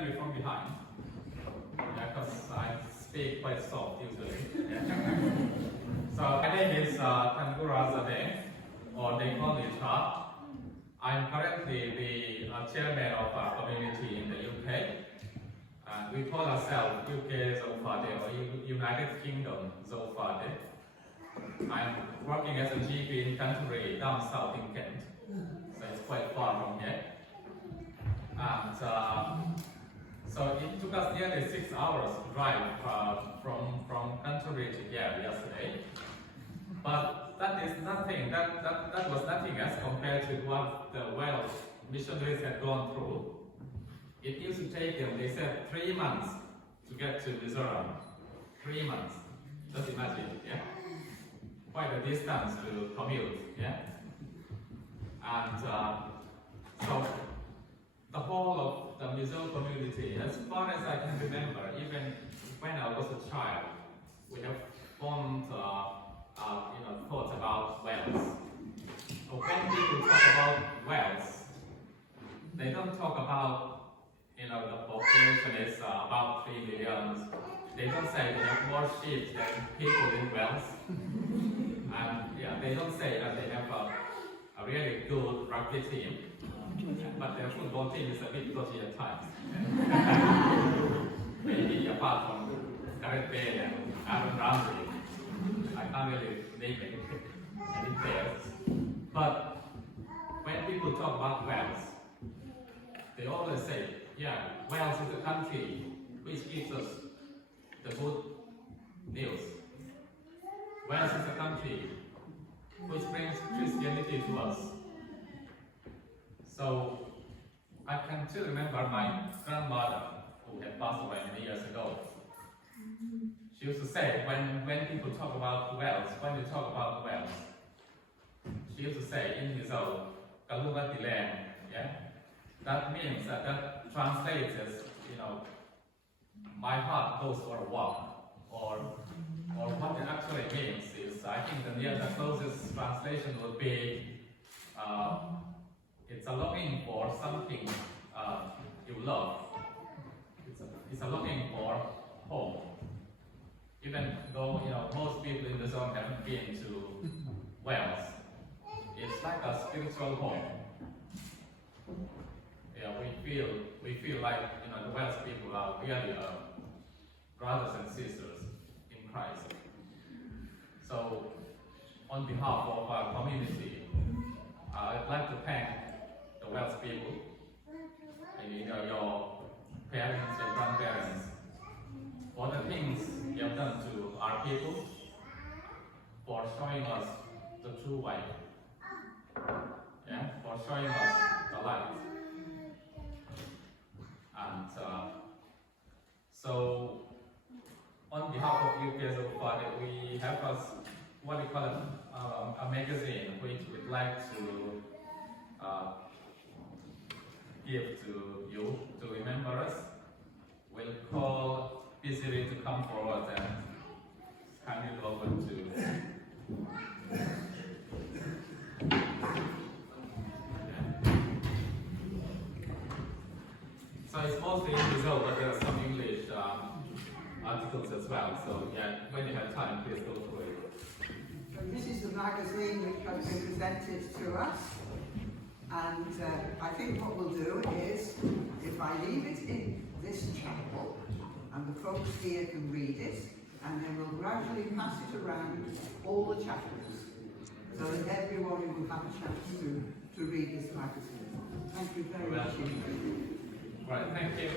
me from behind. Because I speak quite soft usually. So my name is Thangura Zade, or they call me Cha. I'm currently the chairman of our community in the UK. We call ourselves UK Zofate, or United Kingdom Zofate. I'm working as a GP in country down south in Kent, so it's quite far from here. And so it took us nearly 6 hours to drive from country to here yesterday. But that is nothing. That was nothing as compared to what the Welsh missionaries had gone through. It used to take them, they said, 3 months to get to Mizoram. 3 months. Just imagine, yeah? Quite a distance to commute, yeah? And so the whole of the Mizo community, as far as I can remember, even when I was a child, we have formed thoughts about Wales. So when people talk about Wales, they don't talk about the population is about 3 million. They don't say they have more sheep than people in Wales. And they don't say that they have a really good rugby team. But their football team is a bit dodgy at times. Maybe apart from Gareth Bale and Aaron Ramsey, I can't really name any players. But when people talk about Wales, they always say, Wales is a country which gives us the good news. Wales is a country which brings Christianity to us. So I can still remember my grandmother, who had passed away many years ago. She used to say, when people talk about Wales, when they talk about Wales, she used to say in Mizo, Kalunga Leng, that means that translates as, my heart goes for a walk, or what it actually means is, I think the closest translation would be, it's a longing for something you love. It's a longing for home. Even though most people in the zone haven't been to Wales, it's like a spiritual home. We feel like the Welsh people are really brothers and sisters in Christ. So, on behalf of our community, I'd like to thank the Welsh people, your parents, your grandparents, for the things you have done to our people, for showing us the true way, for showing us the light. And so, on behalf of UK Zofate, we have what we call a magazine which we'd like to give to you to remember us. We'll call Bisiri to come forward and hand it over to. So it's mostly in Mizo, but there are some English articles as well. So when you have time, please go through it. So this is the magazine which has been presented to us, and I think what we'll do is, if I leave it in this chapel, and the folks here can read it, and then we'll gradually pass it around all the chapels, so that everyone will have a chance to read this magazine. Thank you very much. Right, thank you.